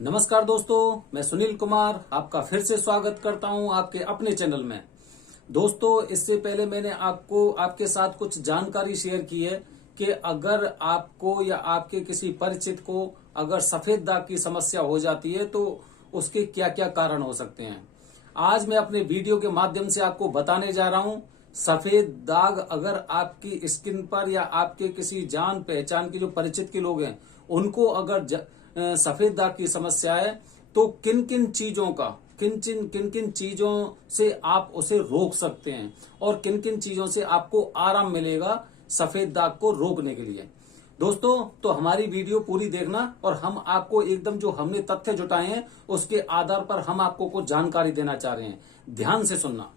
नमस्कार दोस्तों, मैं सुनील कुमार आपका फिर से स्वागत करता हूं आपके अपने चैनल में। दोस्तों, इससे पहले मैंने आपके साथ कुछ जानकारी शेयर की है कि अगर आपको या आपके किसी परिचित को अगर सफेद दाग की समस्या हो जाती है तो उसके क्या क्या कारण हो सकते हैं। आज मैं अपने वीडियो के माध्यम से आपको बताने जा रहा हूं सफेद दाग अगर आपकी स्किन पर या आपके किसी जान पहचान के जो परिचित के लोग हैं उनको अगर सफेद दाग की समस्या है तो किन किन चीजों से आप उसे रोक सकते हैं और किन किन चीजों से आपको आराम मिलेगा सफेद दाग को रोकने के लिए। दोस्तों, तो हमारी वीडियो पूरी देखना और हम आपको एकदम जो हमने तथ्य जुटाए हैं उसके आधार पर हम आपको कुछ जानकारी देना चाह रहे हैं। ध्यान से सुनना।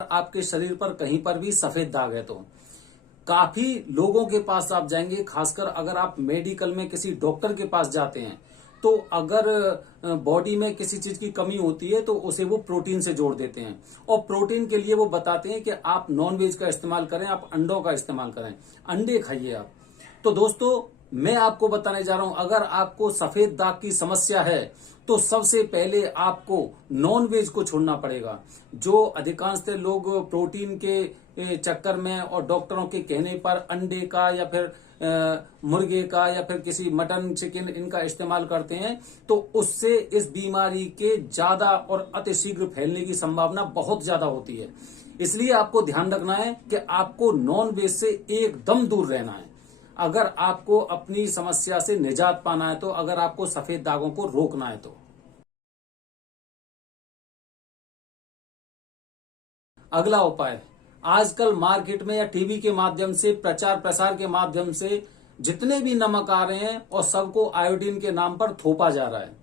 आपके शरीर पर कहीं पर भी सफेद दाग है तो काफी लोगों के पास आप जाएंगे, खासकर अगर आप मेडिकल में किसी डॉक्टर के पास जाते हैं तो अगर बॉडी में किसी चीज की कमी होती है तो उसे वो प्रोटीन से जोड़ देते हैं और प्रोटीन के लिए वो बताते हैं कि आप नॉन वेज का इस्तेमाल करें, आप अंडों का इस्तेमाल करें, अंडे खाइए आप। तो दोस्तों, मैं आपको बताने जा रहा हूं अगर आपको सफेद दाग की समस्या है तो सबसे पहले आपको नॉन वेज को छोड़ना पड़ेगा। जो अधिकांशतः लोग प्रोटीन के चक्कर में और डॉक्टरों के कहने पर अंडे का या फिर मुर्गे का या फिर किसी मटन चिकन इनका इस्तेमाल करते हैं तो उससे इस बीमारी के ज्यादा और अतिशीघ्र फैलने की संभावना बहुत ज्यादा होती है। इसलिए आपको ध्यान रखना है कि आपको नॉन वेज से एकदम दूर रहना है अगर आपको अपनी समस्या से निजात पाना है, तो अगर आपको सफेद दागों को रोकना है तो। अगला उपाय, आजकल मार्केट में या टीवी के माध्यम से प्रचार प्रसार के माध्यम से जितने भी नमक आ रहे हैं और सबको आयोडीन के नाम पर थोपा जा रहा है।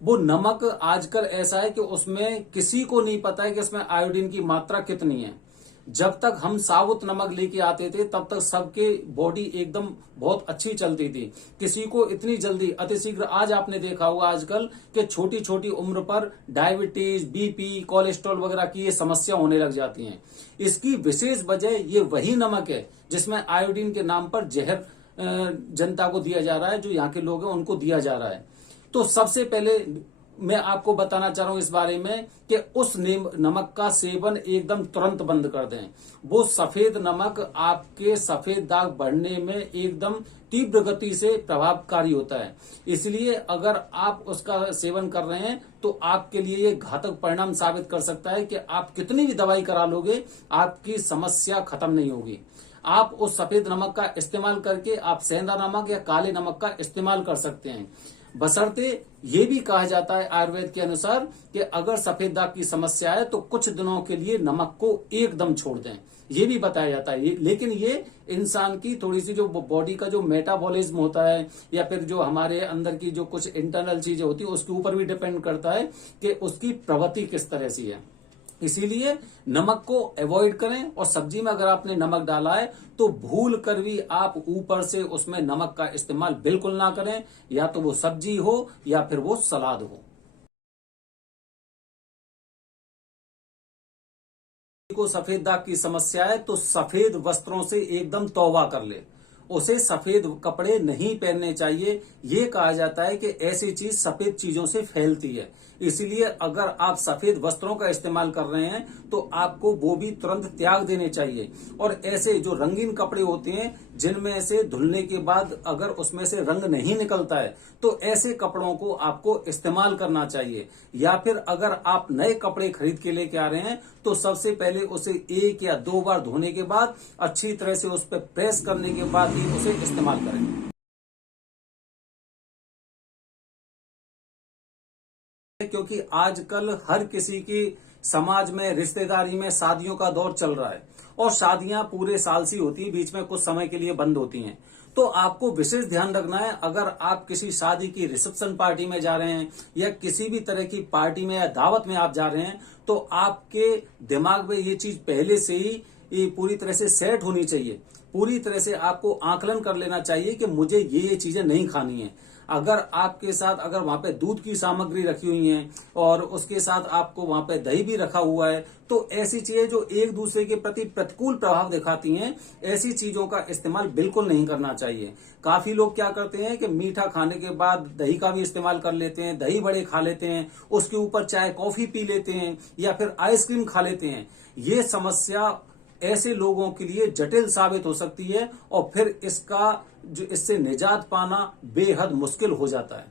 वो नमक आजकल ऐसा है कि उसमें किसी को नहीं पता है कि इसमें आयोडीन की मात्रा कितनी है। जब तक हम साबुत नमक लेके आते थे तब तक सबके बॉडी एकदम बहुत अच्छी चलती थी। किसी को इतनी जल्दी अतिशीघ्र, आज आपने देखा होगा आजकल कि छोटी छोटी उम्र पर डायबिटीज, बीपी, कोलेस्ट्रॉल वगैरह की ये समस्या होने लग जाती है। इसकी विशेष वजह ये वही नमक है जिसमें आयोडीन के नाम पर जहर जनता को दिया जा रहा है, जो यहाँ के लोग हैं उनको दिया जा रहा है। तो सबसे पहले मैं आपको बताना चाह रहा हूं इस बारे में कि उस नमक का सेवन एकदम तुरंत बंद कर दें। वो सफेद नमक आपके सफेद दाग बढ़ने में एकदम तीव्र गति से प्रभावकारी होता है। इसलिए अगर आप उसका सेवन कर रहे हैं तो आपके लिए ये घातक परिणाम साबित कर सकता है कि आप कितनी भी दवाई करा लोगे, आपकी समस्या खत्म नहीं होगी। आप उस सफेद नमक का इस्तेमाल करके आप सेंधा नमक या काले नमक का इस्तेमाल कर सकते हैं। बशर्ते ये भी कहा जाता है आयुर्वेद के अनुसार कि अगर सफेद दाग की समस्या है तो कुछ दिनों के लिए नमक को एकदम छोड़ दें, ये भी बताया जाता है। लेकिन ये इंसान की थोड़ी सी जो बॉडी का जो मेटाबॉलिज्म होता है या फिर जो हमारे अंदर की जो कुछ इंटरनल चीजें होती है उसके ऊपर भी डिपेंड करता है कि उसकी प्रवृत्ति किस तरह से है। इसीलिए नमक को अवॉइड करें और सब्जी में अगर आपने नमक डाला है तो भूल कर भी आप ऊपर से उसमें नमक का इस्तेमाल बिल्कुल ना करें, या तो वो सब्जी हो या फिर वो सलाद हो। को सफेद दाग की समस्या है तो सफेद वस्त्रों से एकदम तौबा कर ले, उसे सफेद कपड़े नहीं पहनने चाहिए। ये कहा जाता है कि ऐसी चीज सफेद चीजों से फैलती है। इसलिए अगर आप सफेद वस्त्रों का इस्तेमाल कर रहे हैं तो आपको वो भी तुरंत त्याग देने चाहिए। और ऐसे जो रंगीन कपड़े होते हैं जिनमें से धुलने के बाद अगर उसमें से रंग नहीं निकलता है तो ऐसे कपड़ों को आपको इस्तेमाल करना चाहिए। या फिर अगर आप नए कपड़े खरीद के लेके आ रहे हैं तो सबसे पहले उसे 1 या 2 बार धोने के बाद अच्छी तरह से उस पर प्रेस करने के बाद ही उसे इस्तेमाल करें। क्योंकि आजकल हर किसी की समाज में, रिश्तेदारी में शादियों का दौर चल रहा है और शादियां पूरे साल सी होती है, बीच में कुछ समय के लिए बंद होती हैं। तो आपको विशेष ध्यान रखना है, अगर आप किसी शादी की रिसेप्शन पार्टी में जा रहे हैं या किसी भी तरह की पार्टी में या दावत में आप जा रहे हैं तो आपके दिमाग में ये चीज पहले से ही पूरी तरह से सेट होनी चाहिए पूरी तरह से आपको आकलन कर लेना चाहिए कि मुझे ये चीजें नहीं खानी है। अगर आपके साथ अगर वहां पे दूध की सामग्री रखी हुई है और उसके साथ आपको वहां पे दही भी रखा हुआ है, तो ऐसी चीजें जो एक दूसरे के प्रति प्रतिकूल प्रभाव दिखाती हैं, ऐसी चीजों का इस्तेमाल बिल्कुल नहीं करना चाहिए। काफी लोग क्या करते हैं कि मीठा खाने के बाद दही का भी इस्तेमाल कर लेते हैं, दही बड़े खा लेते हैं, उसके ऊपर चाय कॉफी पी लेते हैं या फिर आइसक्रीम खा लेते हैं। ये समस्या ऐसे लोगों के लिए जटिल साबित हो सकती है और फिर इससे निजात पाना बेहद मुश्किल हो जाता है।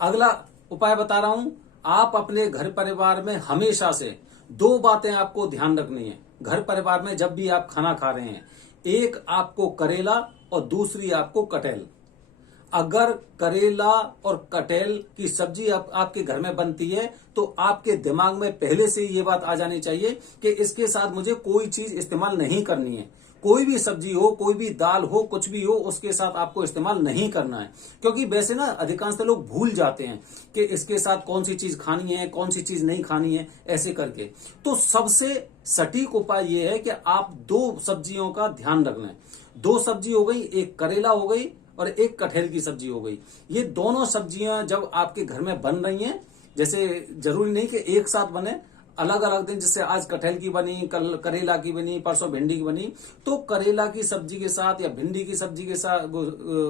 अगला उपाय बता रहा हूं, आप अपने घर परिवार में हमेशा से 2 बातें आपको ध्यान रखनी है। घर परिवार में जब भी आप खाना खा रहे हैं, एक आपको करेला और दूसरी आपको कटहल। अगर करेला और कटहल की सब्जी आपके घर में बनती है तो आपके दिमाग में पहले से ये बात आ जानी चाहिए कि इसके साथ मुझे कोई चीज इस्तेमाल नहीं करनी है। कोई भी सब्जी हो, कोई भी दाल हो, कुछ भी हो, उसके साथ आपको इस्तेमाल नहीं करना है। क्योंकि वैसे ना अधिकांश लोग भूल जाते हैं कि इसके साथ कौन सी चीज खानी है, कौन सी चीज नहीं खानी है, ऐसे करके। तो सबसे सटीक उपाय ये है कि आप 2 सब्जियों का ध्यान रखना है। 2 सब्जी हो गई, एक करेला हो गई और एक कटहल की सब्जी हो गई। ये दोनों सब्जियां जब आपके घर में बन रही हैं, जैसे जरूरी नहीं कि एक साथ बने, अलग अलग दिन, जैसे आज कटहल की बनी, कल करेला की बनी, परसों भिंडी की बनी, तो करेला की सब्जी के साथ या भिंडी की सब्जी के साथ,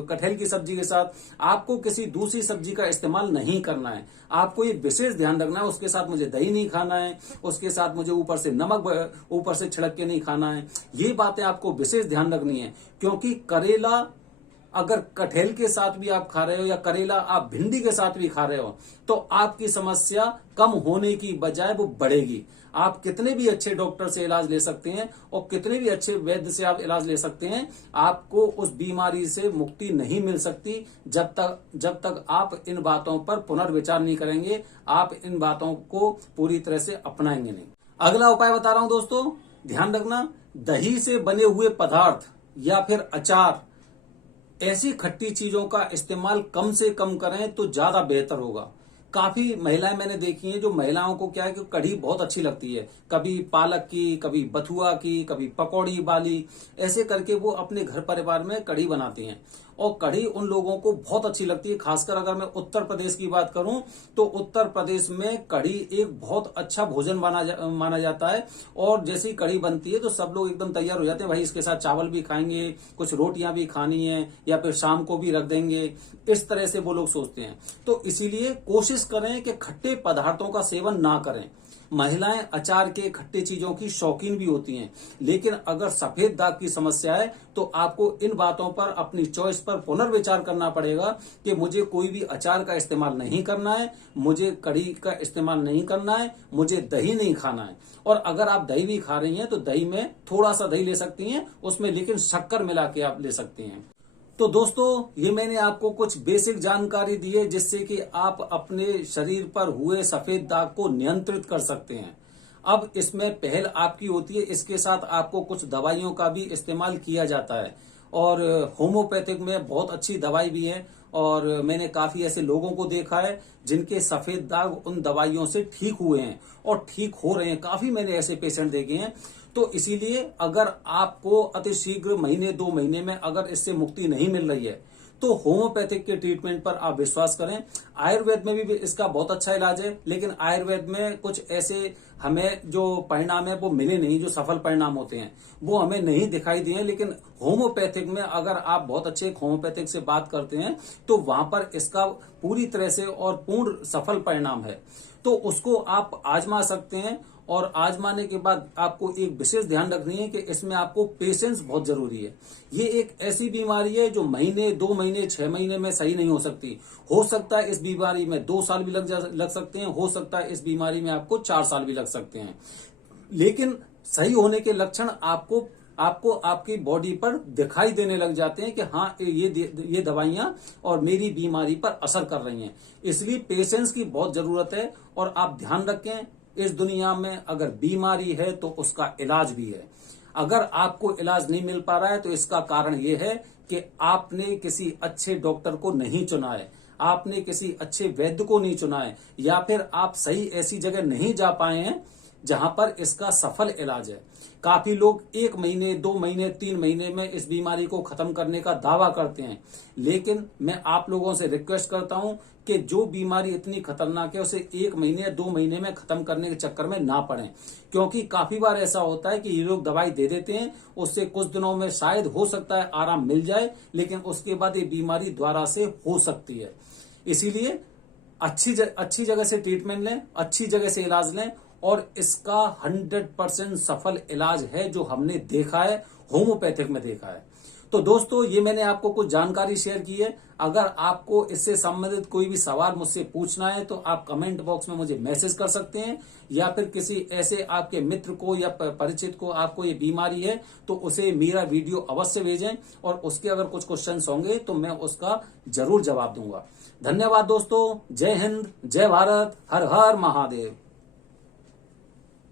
कटहल की सब्जी के साथ आपको किसी दूसरी सब्जी का इस्तेमाल नहीं करना है। आपको ये विशेष ध्यान रखना है, उसके साथ मुझे दही नहीं खाना है, उसके साथ मुझे ऊपर से नमक ऊपर से छिड़क के नहीं खाना है। ये बातें आपको विशेष ध्यान रखनी है, क्योंकि करेला अगर कटहल के साथ भी आप खा रहे हो या करेला आप भिंडी के साथ भी खा रहे हो, तो आपकी समस्या कम होने की बजाय वो बढ़ेगी। आप कितने भी अच्छे डॉक्टर से इलाज ले सकते हैं और कितने भी अच्छे वैद्य से आप इलाज ले सकते हैं, आपको उस बीमारी से मुक्ति नहीं मिल सकती जब तक आप इन बातों पर पुनर्विचार नहीं करेंगे, आप इन बातों को पूरी तरह से अपनाएंगे नहीं। अगला उपाय बता रहा हूं दोस्तों, ध्यान रखना, दही से बने हुए पदार्थ या फिर अचार, ऐसी खट्टी चीजों का इस्तेमाल कम से कम करें तो ज्यादा बेहतर होगा। काफी महिलाएं मैंने देखी हैं, जो महिलाओं को क्या है कि कढ़ी बहुत अच्छी लगती है, कभी पालक की, कभी बथुआ की, कभी पकौड़ी वाली, ऐसे करके वो अपने घर परिवार में कढ़ी बनाती हैं। और कढ़ी उन लोगों को बहुत अच्छी लगती है। खासकर अगर मैं उत्तर प्रदेश की बात करूं तो उत्तर प्रदेश में कढ़ी एक बहुत अच्छा भोजन माना जाता है। और जैसे ही कढ़ी बनती है तो सब लोग एकदम तैयार हो जाते हैं, भाई इसके साथ चावल भी खाएंगे, कुछ रोटियां भी खानी है या फिर शाम को भी रख देंगे, इस तरह से वो लोग सोचते हैं। तो इसीलिए कोशिश करें कि खट्टे पदार्थों का सेवन ना करें। महिलाएं अचार के खट्टे चीजों की शौकीन भी होती हैं, लेकिन अगर सफेद दाग की समस्या है तो आपको इन बातों पर, अपनी चॉइस पर पुनर्विचार करना पड़ेगा कि मुझे कोई भी अचार का इस्तेमाल नहीं करना है, मुझे कढ़ी का इस्तेमाल नहीं करना है, मुझे दही नहीं खाना है। और अगर आप दही भी खा रही हैं तो दही में थोड़ा सा दही ले सकती हैं, उसमें लेकिन शक्कर मिला के आप ले सकती हैं। तो दोस्तों, ये मैंने आपको कुछ बेसिक जानकारी दी है जिससे कि आप अपने शरीर पर हुए सफेद दाग को नियंत्रित कर सकते हैं। अब इसमें पहल आपकी होती है, इसके साथ आपको कुछ दवाइयों का भी इस्तेमाल किया जाता है और होम्योपैथिक में बहुत अच्छी दवाई भी है। और मैंने काफी ऐसे लोगों को देखा है जिनके सफेद दाग उन दवाइयों से ठीक हुए हैं और ठीक हो रहे हैं। काफी मैंने ऐसे पेशेंट देखे हैं। तो इसीलिए अगर आपको अतिशीघ्र महीने 2 महीने में अगर इससे मुक्ति नहीं मिल रही है तो होम्योपैथिक के ट्रीटमेंट पर आप विश्वास करें। आयुर्वेद में भी इसका बहुत अच्छा इलाज है, लेकिन आयुर्वेद में कुछ ऐसे हमें जो परिणाम है वो मिले नहीं, जो सफल परिणाम होते हैं वो हमें नहीं दिखाई दिए। लेकिन होम्योपैथिक में अगर आप बहुत अच्छे होम्योपैथिक से बात करते हैं तो वहां पर इसका पूरी तरह से और पूर्ण सफल परिणाम है। तो उसको आप आजमा सकते हैं। और आजमाने के बाद आपको एक विशेष ध्यान रखनी है कि इसमें आपको पेशेंस बहुत जरूरी है। ये एक ऐसी बीमारी है जो महीने, 2 महीने, 6 महीने में सही नहीं हो सकती। हो सकता है इस बीमारी में 2 साल भी लग सकते हैं, हो सकता है इस बीमारी में आपको 4 साल भी लग सकते हैं। लेकिन सही होने के लक्षण आपको आपकी बॉडी पर दिखाई देने लग जाते हैं कि हाँ, ये दवाइयां और मेरी बीमारी पर असर कर रही हैं। इसलिए पेशेंस की बहुत जरूरत है। और आप ध्यान रखें, इस दुनिया में अगर बीमारी है तो उसका इलाज भी है। अगर आपको इलाज नहीं मिल पा रहा है तो इसका कारण यह है कि आपने किसी अच्छे डॉक्टर को नहीं चुना है, आपने किसी अच्छे वैद्य को नहीं चुना है, या फिर आप सही ऐसी जगह नहीं जा पाए हैं जहां पर इसका सफल इलाज है। काफी लोग 1 महीने, 2 महीने, 3 महीने में इस बीमारी को खत्म करने का दावा करते हैं, लेकिन मैं आप लोगों से रिक्वेस्ट करता हूं कि जो बीमारी इतनी खतरनाक है उसे 1 महीने या 2 महीने में खत्म करने के चक्कर में ना पड़ें। क्योंकि काफी बार ऐसा होता है कि ये लोग दवाई दे देते हैं, उससे कुछ दिनों में शायद हो सकता है आराम मिल जाए, लेकिन उसके बाद ये बीमारी दोबारा से हो सकती है। इसीलिए अच्छी जगह से ट्रीटमेंट लें, अच्छी जगह से इलाज लें, और इसका 100% सफल इलाज है जो हमने देखा है, होम्योपैथिक में देखा है। तो दोस्तों, ये मैंने आपको कुछ जानकारी शेयर की है। अगर आपको इससे संबंधित कोई भी सवाल मुझसे पूछना है तो आप कमेंट बॉक्स में मुझे मैसेज कर सकते हैं, या फिर किसी ऐसे आपके मित्र को या परिचित को आपको ये बीमारी है तो उसे मेरा वीडियो अवश्य भेजें, और उसके अगर कुछ क्वेश्चंस होंगे तो मैं उसका जरूर जवाब दूंगा। धन्यवाद दोस्तों। जय हिंद, जय भारत, हर हर महादेव।